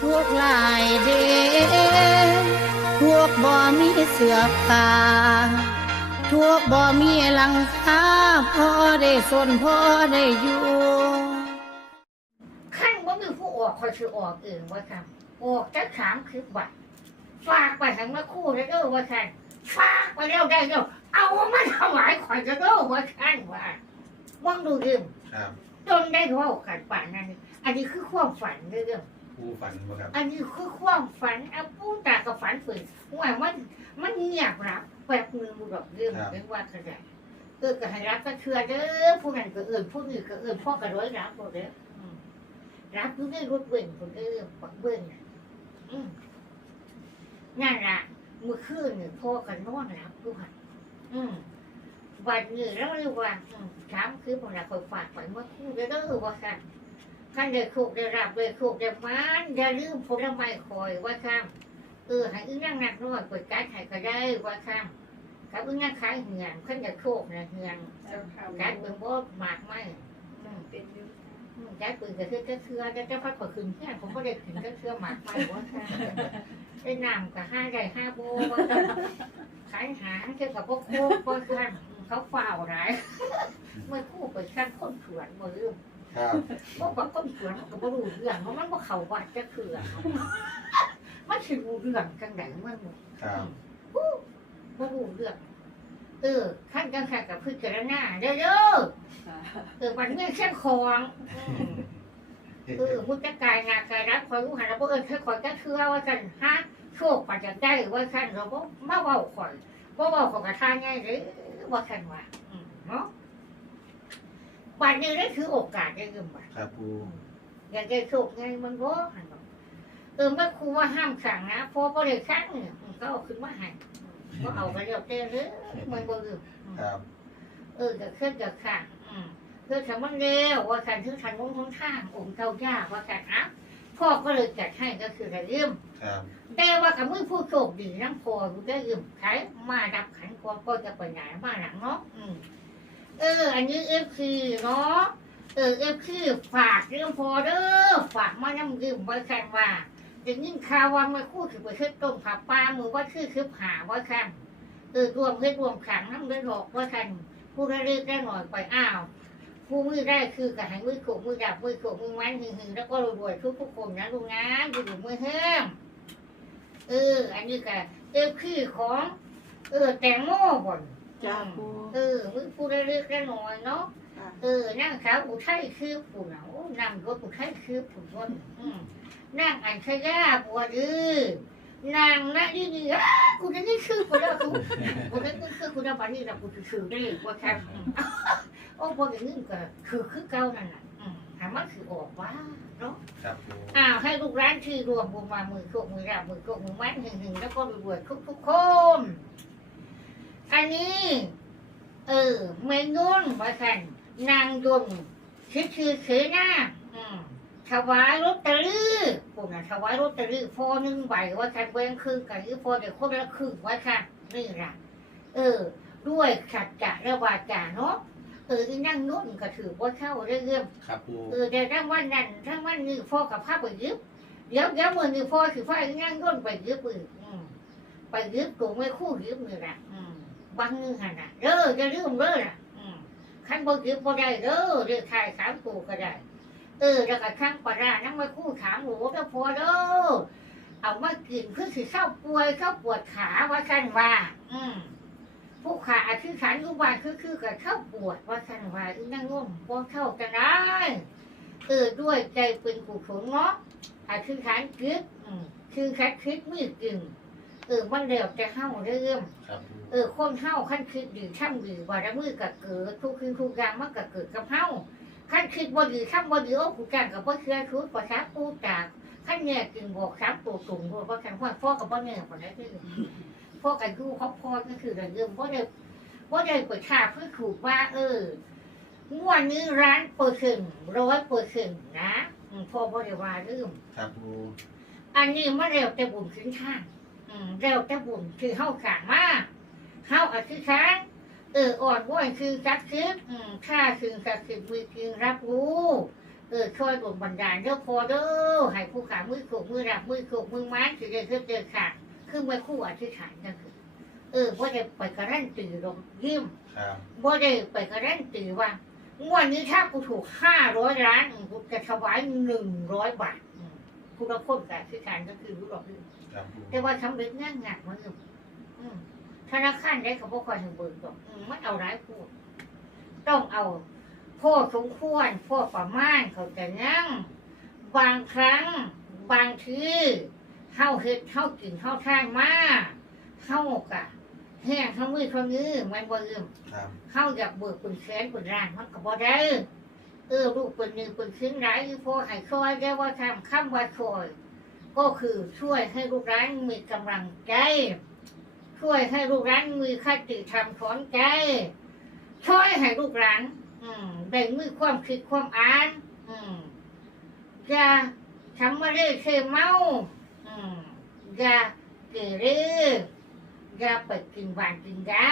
ทุกหลายเดพวกบ่มีเสือผ้าทุกบ่มีหลังคาพอได้สนพอได้อยู่ขั้นว่ามีผู้ออกคอยชื่อออกเองว่าค่ะออกจะถามคือบัตรฝากไปทางมาคู่แล้วเด้อว่าค่ะฝากไปแล้วได้แล้วเอามาถวายข่อยจะเด้อว่าค่ะว่าว่างดูเรื่องครับจนได้เว่ากันป่านนั้น อันนี้คือความฝันเรื่อง ผู้ฝันบ่ครับอันนี้คือความฝันเอาปูตากับฝันฝืนว่ามันมันเงียบรับแบบมือมือดอกเรื่องเป็นว่าขนาดเออก็ให้รับก็เชื่อเด้อผู้นั้นก็เอื่นผู้นี้ก็เอื่นพ่อก็ร้อยรับหมดเด้ออืมรับผู้ได้รถเบิ่งคนเด้อปักเบิ่งน่ะอืมนั่นล่ะเมื่อคืนเนี่ยพ่อกันนอนรับด้วยอืมวันนี้แล้วเรียกว่าอืมถามคือผมอยากคอยฝากไปเมื่อคู่เด้อว่าค่ะ ขันเด็กคุกได้รับเด็กคุกได้มันอย่าลืมผลไม้คอยว่าข้ามเออให้อึ้งนั่งนักน้อยปิดการขายก็ได้ว่าข้ามกับอึ้งนั่งขายเหือนขันเด็กคุกนะเหือนการเป็นบ่หมากไม่อืมเป็นยู่อืมการปืนก็คือก็เชื่อจะจะพัดก็คืนเพื่อนผมก็ได้ถึงก็เชื่อหมากไม่ว่าข้ามได้นำกับห้าได้ห้าโบว่าข้ามขายหางเกี่ยวกับพวกโคกว่าข้ามเขาฝ่าวไรเมื่อคู่ไปข้ามคนสวนมือ ครับบอกว่าคนสวนมันก็บ่รู้เรื่องเพราะมันบ่เข้าวัดจะคือมันสิรู้เรื่องจังไดมันครับบ่รู้เรื่องเออขั้นจังค่ะกับพิจารณาเด้อเด้อค่ะเออมันเมื่อเช่นของเออมุจกายงากายรับคอยรู้หันแล้วบ่เอิ้นแค่คอยก็เชื่อว่ากันฮะโชคปัจจัยได้ว่าคันเราบ่มาเว้าข่อยบ่เว้าของกระทานง่ายเด้อว่าคันว่าอืมเนาะ บัดนี้ได้ถือโอกาสได้ยืมบัดครับผู้อยากได้โชคไงมันก็หันบอกเออแม่ครูว่าห้ามสั่งนะพอพอเด็กสั่งเนี่ยมันก็เอาขึ้นมาให้ก็เอาไปเรียบเต้เลยมันบ่ลืมครับ เออจะเคลื่อนจะขังอืมเพื่อทำมันเร็วว่าการถือทันวงทงทางองค์เจ้าย่าว่าการอะพ่อก็เลยจัดให้ก็คือระยืมครับแต่ว่ากับมือผู้โชคดีน้ำพอรู้ได้ยืมใช้มาดับขันก่อนก็จะไปไหนมาหลังเนาะอืม เออ อันนี้เอฟซีเนาะเออเอฟคือฝากเรื่องพอเด้อฝากมาน้ำดื่มไว้แค่ว่าจะยิ่งข่าวว่ามาคู่ถือไปขึ้นต้มผับปลามือว่าคือคือหาว่าคันเออรวมให้รวมขังน้ำเลือดหอกว่าคันผู้ได้เรียกได้หน่อยไปอ้าวผู้มือได้คือกับให้มือโขกมือดับมือโขกมือมันหึงหึงแล้วก็รวยทุกทุกคนนะลุงนะอยู่ดูมือแห้งเออ อันนี้ก็เอฟคือของ เออแตงโมบ่น จ้าปูเออมือผู้ได้เรียกได้หน่อยเนาะค่ะเออนั่งขาวอุทัยคือผู้เหนานั่งรถอุทัยคือผู้รถอืมนั่งอันชยาบัวดื้อนางนะนี่นี่อ้ากูจะนี่ชื่อกูแล้วกูกูจะนี่ชื่อกูแล้ววันนี้เรากูจะชื่อได้ว่าแค่อืมโอ้พออย่างนี้ก็คือคือเก่านั่นน่ะอืมถามว่าคือออกว่าเนาะครับผู้อ้าวให้ลูกร้านที่รวมบุญมามือโคกมือราบมือโคกมือมัดหึงหึงแล้วก็รวยๆทุกทุกๆคน อันนี้ เออไม่นุ่นว่ากันนางยนต์คือคือเขยหน้าอืมถวายลอตเตอรี่พวกนั้นถวายลอตเตอรี่พอหนึ่งใบว่าคันเว้นครึ่งกันหรือพอเดี๋ยวคนละครึ่งไว้ค่ะนี่ล่ะ เออ ด้วยขัดจะและวาจาเนาะเอออีนั่งนุ่นก็ถือว่าเข้าเรื่องครับผู้เออเดี๋ยวทั้งวันนั้นทั้งวันนี้พ่อกับพ่อไปยึดเดี๋ยวเดี๋ยวมือนี้พ่อคือพ่ออีนั่งนุ่นไปยึดปือืมไปยึดตัวไม่คู่ยึดนี่แหละอืม บางนึงหันน่ะเด้อจะลืมเด้อน่ะอืมขั้นบ่ถือบ่ได้เด้อเรียกขายสามตัวก็ได้ เออแล้วก็ขั้นปลาร้านั่งมาคู่ขาหมูก็พอเด้อเอามากินเพื่อสิเข้าป่วยเข้าปวดขาว่าขั้นว่า อืมผู้ขาอาชีพขันยุบานคือคือกับเข้าปวดว่าขั้นว่าอีนั่งง่มบ่เข้ากันได้เออด้วยใจเป็นกุศลเนาะอาชีพขันคิดอืมคือคัดคิดมือกินเออมันเร็วจะเข้าเรื่องครับผู้เออคนเฮาขั้นคิดดีช่ำดีวาละมือกับเกิดทุกคืนทุกอย่างมันก็เกิดกับเฮาขั้นคิดบ่ดีช่ำบ่ดีโอ้ผู้จ้างกับบ่เชื่อชุดภาษาปูจากขั้นเนี่ยจึงบอกครับตัวสูงเพราะว่าขั้นพ่อพ่อกับบ่เนี่ยคนนั้นคือพ่อกันคือเขาพ่อก็คือเรื่องบ่ได้บ่ได้เปิดชาเพื่อถูกว่า เอองวดนี้ร้านเปิดขึ้นร้อยเปิดขึ้นนะอืมพ่อบ่ได้ว่าเรื่องครับปูอันนี้มาเร็วแต่บุญขึ้นข้างเร็วแต่บุญคือเฮาขางมาก เฮาอธิษฐานเอออ่อนว่อนคือจักซึกอืมข้าคือจักซึกมีจริงรับรู้เออช่วยดวงบันดาลเด้อพอเด้อให้ผู้ขามือโขกมือรับมือโขกมือไม้สิได้คือเจอขาดคือเมื่อคู่อธิษฐานก็คือเออบ่ได้ไปกระรั่นตีลงยิ้มครับบ่ได้ไปกระรั่นตีว่างวดนี้ถ้ากูถูกห้าร้อยล้านกูจะถวายหนึ่งร้อยบาทอืมผู้รับคนกับอธิษฐานก็คือรู้หรอกครับปูแต่ว่าทำเร็จง่ายงายมันอยู่อืม ธนาคารได้เขาบอกคอยถึงเบิกหรอกอืมมันเอาร้ายพูดต้องเอาพ่อสมควรพ่อประมาณเขาจะยั่งบางครั้ง บางทีเข้าเฮ็ดเข้ากินเข้าทานมาเข้ากะแห้งเข้ามือเข้ามือมันบ่ลืมครับเข้าอยากเบิกเป็นแขนเป็นร่างมันก็บ่ได้เออลูกเป็นหนึ่งเป็นชิ้นไรพ่อให้คอยได้ว่าทำคำว่าคอยก็คือช่วยให้ลูกร้านมีกำลังใจ ช่วยให้ลูกร้านมีคติธรรมสอนใจ ช่วยให้ลูกร้านอืมได้มีความคิดความอ่านอืมอย่าทำมาเรื่อยเคยเมาอืมอย่าเกเรอย่าไปกินหวานกินยา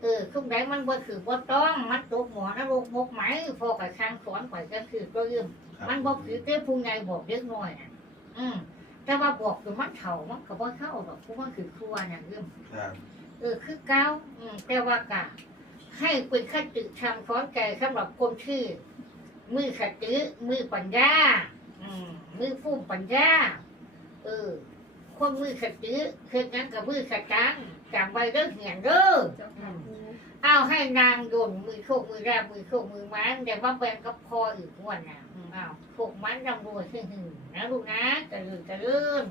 เออทุกใดมันบ่คือบ่ต้อง มันตกหมอนะลูกมกไหมพอกับทางสอนไปก็คือก็ยืมครับมันบอกคือเต้ผู้ใหญ่บอกเล็กน้อยน่ะอืม แต่ว่าบอกคือมันเถ่ามันก็บ่เข้าหรอกเพราะมันคือครัวน่ะเรื่องครับเออคือเก้าอืมแต่ว่ากะให้เป็นขั้นตึกทำสอนใจสำหรับคนที่มือขติมือปัญญาอืมมือฟุ้มปัญญาเออคนมือขติคือนั้นกับมือขตังจำไว้เด้อเหียนเด้อเจ้าค่ะปูเอาให้นางโยนมือโชกมือแรกมือโชกมือไม้แต่ว่าแบงกับพออีกงวันน่ะ อืมเอาโชกมันรำรวยขึ้นหึงนะลูกนะจะลื่นจะลื่น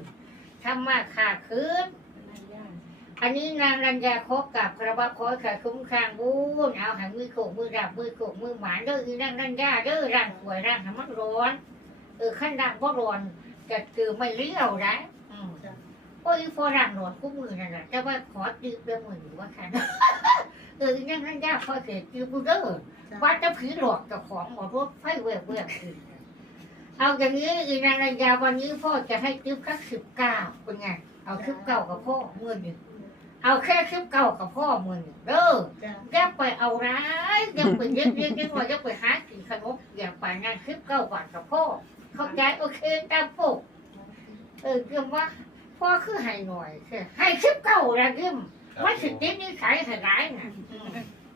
ทำมาขาคืนนายย่าอันนี้นางรัญญาคบกับกระบะคอยขาคุ้มคางบุญเอาให้มือโขกมือดับมือโขกมือหมานเด้ออีนางรัญญาเด้อร่างสวยร่างให้มันร้อน เออขั้นร่างบ่ร้อนก็คือไม่เลี้ยวนะอืมโอ้ยพอร่างร้อนกูมือนั่นแหละแต่ว่าขอตืบเรื่องมือหรือว่าคันเอออีนางรัญญาพอเกิดตืบกูเด้อว่าจะผีหลอกเจ้าของหมอรถไฟเวบเวบคือ เอาอย่างนี้อีนางรัญญาวันนี้พ่อจะให้ตืบสักสิบเก้าเป็นไง เอาสิบเก้ากับพ่อเมื่อหนึ่งเอาแค่คลิปเก่ากับพ่อมึงเด้อจ้าอย่าไปเอาร้ายอย่าไปเย็กเย็กเย็กว่าอย่าไปหากินขนมอย่าไปงานคลิปเก่าก่อนกับพ่อ เข้าใจโอเคตามปกเออเรื่องว่าพ่อคือให้หน่อยคือให้คลิปเก่าละเรื่องครับไม่สิติดนิสัยให้ร้ายนะอืม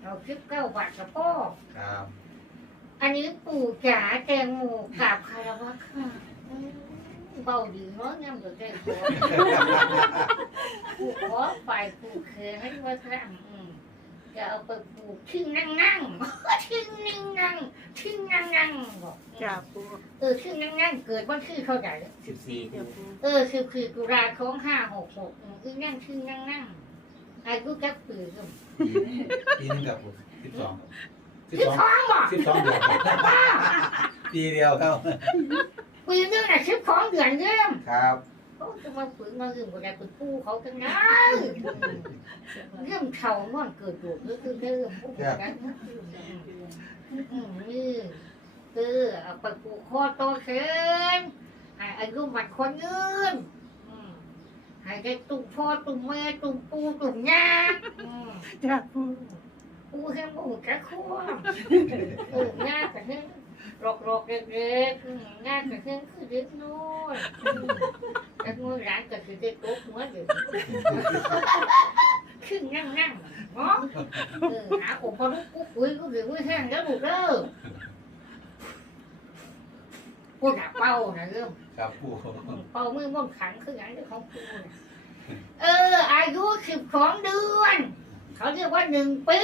เอาคลิปเก่าก่อนกับพ่อครับ อันนี้ปู่จ๋าแตงโมกราบคารวะค่ะอืมเบาดีเนาะยังอยู่ใจหัวผูกคอไปผูกแขนไว้ครั้งอืมจะเอาไปผูกทิ้งนั่งนั่งทิ้งนั่งนั่งทิ้งนั่งนั่งบอกจ้าปูเออทิ้งนั่งนั่งเกิดวันที่เท่าไหร่สิบสี่เจ้าปูเออคือคือกุราท้องห้าหกหกอืมอีนั่งทิ้งนั่งนั่งอายุจักปีก็ปีปีนึงกับผมสิบสอง สิบสิบสองสองบอกสิบสองเดือนครับปีเดียวครับปีนึงน่ะสิบสองเดือนเยี่ยมครับเขาจะมาฝืนมาลืมก็ได้เป็นผู้เขาทั้งนั้นเรื่องเขาม่อนเกิดอยู่ก็คือเรื่องพวกนั้นอืมนี่คือเอาไปปลูกคอโตเข็นให้อายุมันคนยืนอืมให้ได้ตุ่มพ่อตุ่มแม่ตุ่มปูตุ่มย่าอืม จ้าปู ปูแค่หมูแค่ขั้วเออย่าแต่เนี้หลอกหลอกๆเด็กๆอืมย่าแต่เนี้คือเด็กน้อยอืมแต่มือหลานก็คือเด็กโตหัวเด็กขึ้นนั่งนั่งๆเนาะเออหาผมพอลูกกูคุยกูถึงไม่แห้งแล้วลูกเด้อพูดหาเป้านะเรื่องครับปูเป้ามือม่อนขังคืออย่างนี้ของกูนะเออ อายุสิบสองเดือน เขาเรียกว่าหนึ่งปี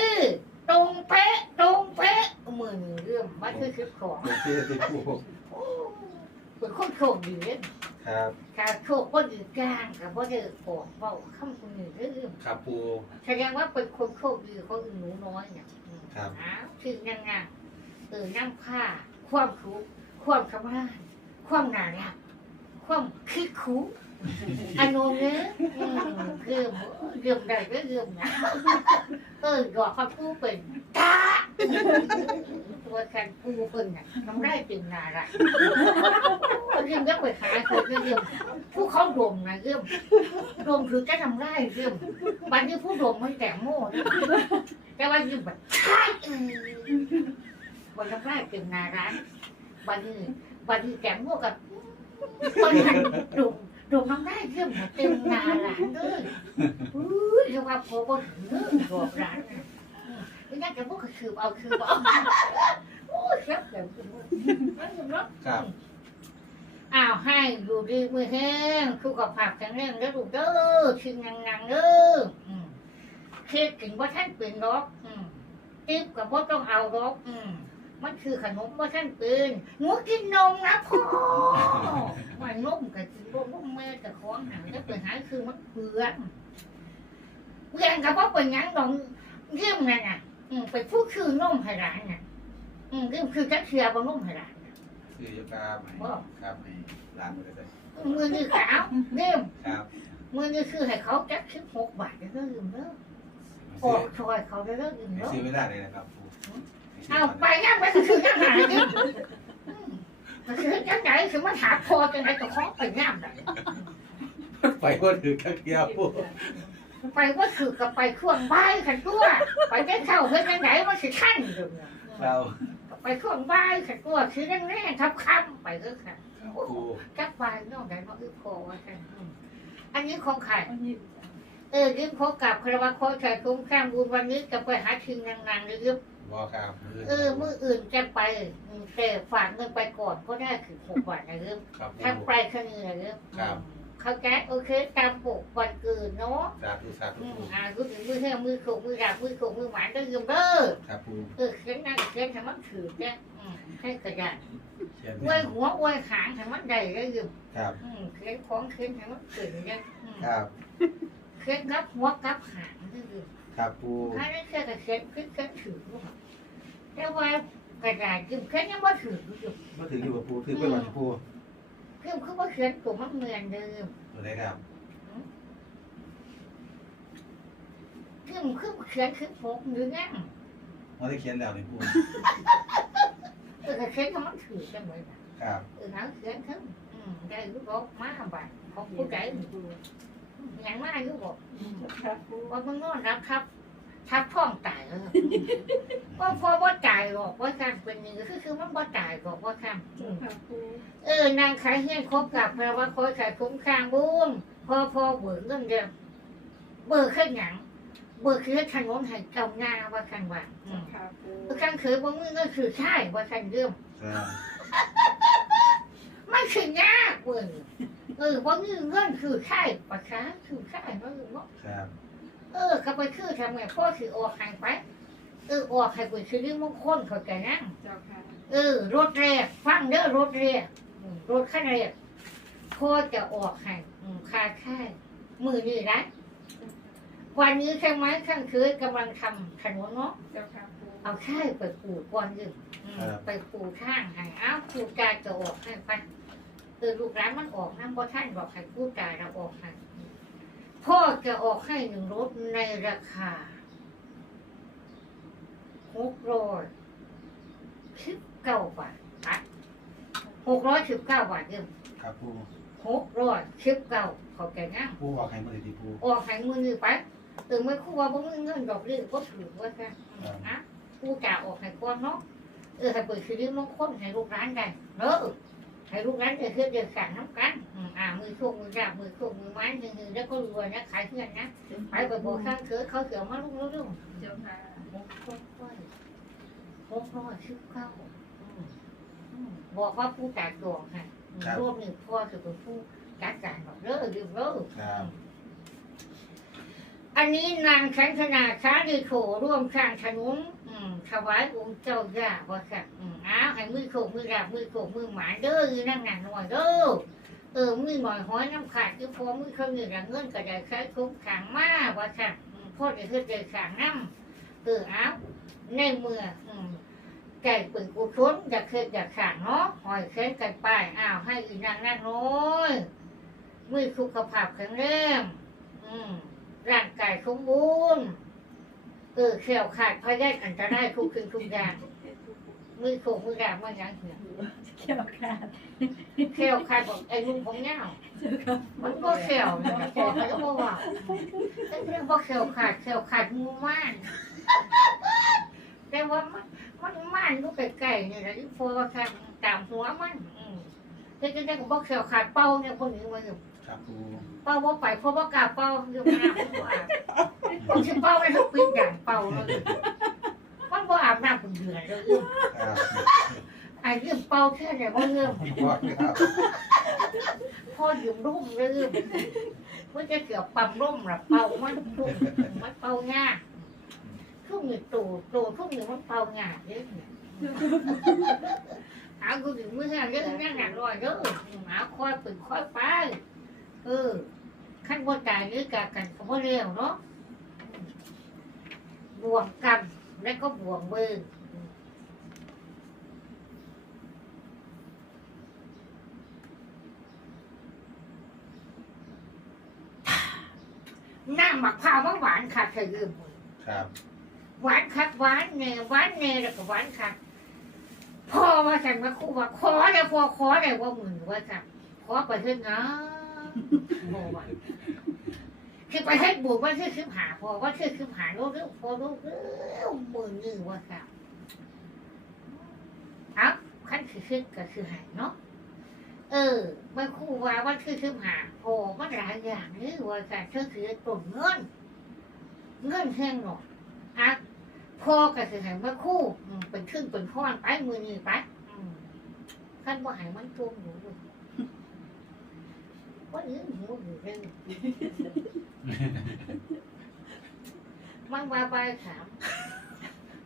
ตรงเป๊ะตรงเป๊ะมือหนึ่งเรื่องมันคือสิบสองโอเคสิปูโอ้เป็นคนโชคดีเลยครับการโชคคนอื่นกลางกับว่าเดือปอดเบาคำคนอื่นเรื่องครับปูแสดงว่าเป็นคนโชคดีคนอื่นหนูน้อยเนี่ยอืมครับอ้าวชื่อนั่งงานเออนั่งผ้า ความคุความคำรานความน่ารักความคิดคู อันโนนเนื้ออืมเรื่องเรื่องใดก็เรื่องนะเออหยอกเขาพูดเป็นตาตัวแทนปูเป็นน่ะน้ำได้จึงนารักเรื่องยักไปหายคนเรื่องผู้เขาดมนะเรื่องดมคือแกทำได้เรื่องบันที่ผู้ดมมันแต่โม่แต่ว่ายืมแบบใช่วันน้ำได้จึงนารักบัดนี้บัดนี้แกงพวกกับบัดนี้ดุ ดุน้ำได้เยี่ยมเต็มหนาหลานเลยอุ้ยเรียกว่าพอบ่ถึงเนื้อบอกหลานน่ะอืมไม่งั้นแกพวกก็คือเอาคือเอาโอ้ยครับแบบนั่นเนาะครับอ้าวให้อยู่ดีมือแห้งสุขภาพแข็งแรงแล้วลูกเด้อชิงนังนังๆเด้ออืมเค้กกินว่าท่านเป็นดอกอืมติ๊บกับว่าต้องเอาดอกอืม มันคือขนมว่าท่านเป็นหนูกินนมนะพ่อว่านมกับกินนมนมแม่กับของหางแล้วไปหาคือมันเปลือนเปลือนกับว่าเป็นหยังดองเยี่ยมนั่นน่ะอืมไปพูดคือนมให้ร้านน่ะอืมเรื่องคือจักเชียร์บนนมให้ร้านน่ะซื้อยากาไหมครับให้ร้านมาได้มือนี่ขาวเยี่ยมครับมือนี่คือให้เขาจักสิบหกบาทจะเริ่มเด้อออกซอยเขาจะเริ่มอิ่มให้เด้อซื้อไม่ได้เลยนะครับปู เอาไปย่างไปก็คือยังไงดิก็คือยังไงคือมันหาพอจังไงก็ของไปย่างได้ไปว่าถือข้าวเกียวปูไปว่าคือกับไปเครื่องใบขันตัวไปได้เข้าเพื่อนยังไงมันสิขั้นอยู่เนี่ยเราไปเครื่องใบขันตัวคือแน่ๆทับคำไปก็ค่ะปูจักใบนอกจากน้องอึพอว่าค่ะอืมอันนี้ของใครเออยืมพบกับคารวะโคชายคุ้มข้ามบุญวันนี้จะไปหาชิงนางๆหรือยืม บอครับเออมืออื่นจะไปอืมแต่ฝากเงินไปก่อนก็ได้คือหกบาทนะยืมครับทางปูไปรษณีย์นะยืมครับเขาแก๊โอเคตามปกวันเกิดเนาะสาธุสาธุอืมปูอ่ารู้ถึงมือเท่มือโขกมือดาบมือโขกมือหวานก็ยืมเด้อครับปูเออเขียนนั่งเขียนทำมันถือแกอืมให้กระดาษเขียนอวยหัวอวยหางทำมันใดก็ยืมครับอืมเขียนของเขียนทำมันเกิดเนี่ยอืมครับเขียนกับหัวกับหางก็ยืม ครับปูถ้าได้แค่กระเขียนขึ้นขึ้นถือแต่ว่ากระดาษยืมเขียนยังว่าถืออยู่มาถึงอยู่กับปูถือไปวันปูยืมคือว่าเขียนตัวมันเหมือนเดิมตัวไหนครับยืมคือเขียนคือพกหรือไงมาได้เขียนแล้วนี่ปูเออกระเขียนทำมันถือจังเลยนะครับเออหนังเขียนขึ้นอืมได้รู้บอกมาบ่ายของผู้ใด อย่างมาอยู่บอกว่ามึงนอนรับครับทับท้องตายเออว่าพอว่าตายหรอกว่าการเป็นนี่คือคือมันว่าตายหรอกว่าคำอืมเออนางขายเฮี้ยนครบกับแปลว่าคอยขายคุ้มข้างบุ้งพอพอเบิกเงินเดือนเบิกขึ้นหยังเบิกคือถนนให้เก่าหน้าว่าคันว่าอืมคันเคยบ่มือเงินคือใช่ว่าคันเดิมครับมันคือยากเว้ย เออบ่มือเงินคือใช่ปะคะคือใช่เนาะเนาะครับ เออเขาไปคือทำไงพ่อคือออกให้ไป เออออกให้กูคือเรื่องมงคลเขาใจนั่งเออ รถแรกฟังเด้อรถแรกอืมรถขั้นแรกพ่อจะออกให้อืมค่าค่ายมือนี่นะวันนี้ใช่ไหมข้างเคยกำลังทำถนนเนาะเอาค่ายไปปลูกก่อนยืมอืมไปปลูกข้างให้เอ้าปลูกกาจะออกให้ไป เออลูกร้านมันออกน้ำบ่ท่านบอกให้ปลูกกาเราออกให้พ่อจะออกให้หนึ่งรถในราคาหกร้อยสิบเก้าบาทอะหกร้อยสิบเก้าบาทเดิมครับปูหกร้อยสิบเก้าเขาแก่ง่ายปูออกให้มาเลยดีปูออกให้มือนี่ไปเออไม่คู่ว่าบ่มีเงินดอกเบี้ยก็ถือว่าค่ะนะกูจะออกให้ก่อนเนาะเออให้เปิดคือเรื่องมงคลให้ลูกร้านได้เนอะ ให้ลูกร้านได้เพื่อเดือดสั่งน้ำกันอืมอ่ามือโชคมือราบมือโชคมือไม้หนึ่งหนึ่งแล้วก็รวยนะขายเพื่อนนะไปไปบอกข้างเกิดเขาเสือมาลุกลุกลุกหกร้อยหกร้อยสิบเก้าอืมอืมบอกว่าผู้จัดดวงค่ะอืมรวมหนึ่งพ่อคือเป็นผู้จัดการบอกเลิกลืมเลิก ครับอันนี้นางชันธนาช้าดีโขร่วมข้างถนนอื มถวายองค์เจ้าย่าว่าค่ะอืมอ้าวให้มือโขกมือราบมือโขกมือหมาเด้อยืนนั่งหนังหน่อยเด้อเออมือหน่อยห้อยน้ำขาดคือพอมือเขาเหนื่อยเงินก็ได้ใช้คุ้มขังมาว่าค่ะอืมพ่อจะขึ้นใจขังน้ำเอออ้าวในเมื่ออืมไก่ปืนกุศลอยากเคยอยากขางเนาะหอยเค้นกันไปอ้าวให้อีนางนั่งน้อยมือสุขภาพแข็งแรงอืมร่างกายสมบูรณ์ เออเขียวขาดพยาธิอันตรายทุกคืนทุกอย่างมือโขกมือดาบมือหยังเหี้ยเกี่ยวกันเขียวขาดบอกไอ้ลุงผมเงามันก็เขียวนะพอเขาก็บอกว่าแต่เรื่องว่าเขียวขาดเขียวขาดงูม่านแต่ว่ามันมันมันลูกไก่ๆเนี่ยนะที่พอว่าค่ะตตามหัวมันอืมเฮ็ดจังได๋ก็บ่เขียวขาดเป่าเนี่ยคนนี้มันครับปูเป่าบ่ไปเพราะบ่กล้าเป่าอยู่หน้า ผมว่าผมสิเป่าไปทุกปีอย่างเป่าเลยมันบ่อาบน้ำเป็นเดือนเลยครับไอ้เรื่องเป่าแค่ไหนบ่เรื่องว่าครับพ่อยืมร่มเลยมันจะเกี่ยวปั๊มร่มหรือเป่ามันร่มมันเป่ายากทุกหนึ่งตัวตัวทุกหนึ่งมันเป่ายากเยอะเนี่ยหากูถึงมือห้าเยอะนั่งหนักรอยเยอะหาคอยปืนคอยไปเออขั้นบนตายนี่กากันก็บ่เร็วเนาะ บวกกันแล้วก็บวกมือน้ำมะพร้าวมันหวานค่ะเธอลืมครับ หวานคักหวานเนยหวานเนยแล้วก็หวานคักพ่อมาสั่งมาคู่ว่าขอเลยพ่อขอเลยว่ามึงว่าสั่งขอไปเถอะนะโมว่า คือไปให้บุกว่าคือคือหาพ่อว่าคือคือหาลูกเรื่องพ่อลูกเรื่องมือนี่ว่าสั่งครับขั้นคือคือก็คือหายเนาะเออมาคู่ว่าว่าคือคือหาพ่อมันหลายอย่างนี่ว่าสั่งเธอคือตุ่มเงินเงินแห้งหนออะพ่อก็คือให้มาคู่เป็นครึ่งเป็นข้อนไปมือนี่ไปขั้นว่าหายมันจมอยู่ว่าเนี้หิวอยู่เรื่อง มันว่าไปถาม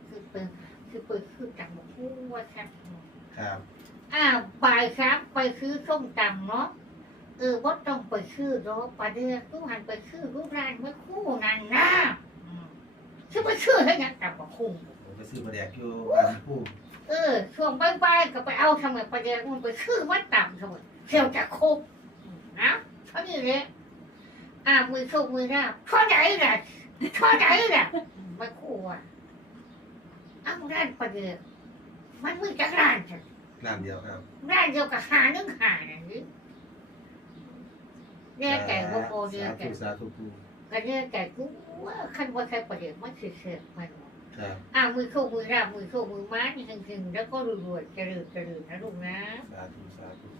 คือเป็นคือเปิดคือจังบอกคู่ว่าครับครับอ้าวบ่ายครับ ไปซื้อส้มตำเนาะเออว่าต้องไปซื้อเนาะประเดี๋ยวตู้หันไปซื้อรูปร้านเมื่อคู่นั่นนะอืมซื้อไปซื้อให้ยังตำบอกคุ้มผมไปซื้อปลาแดกอยู่บ้านปูเออช่วงบ่ายๆก็ไปเอาทำไมประเดี๋ยวมันไปซื้อมาต่ำทำไมเที่ยวจะครบนะเท่านี้เลย อ่ามือโชคมือหน้าเท่าไหนล่ะเท่าไหนล่ะไม่คู่อะอ้าวร้านประเดี๋ยวมันมือจากร้านจ้ะร้านเดียวครับ ร้านเดียวกับหาหนึ่งหาอย่างนี้แน่ใจว่าโอเดียวสาแต่ธุสาธุปูก็แน่ใจกูว่าขั้นว่าใครประเดี๋ยวมันเสียๆมันครับอ่ามือโชคมือราบมือโชคมือม้านี่ถึงๆแล้วก็รวยๆเจริญเจริญนะลูกนะ สาธุสาธุอ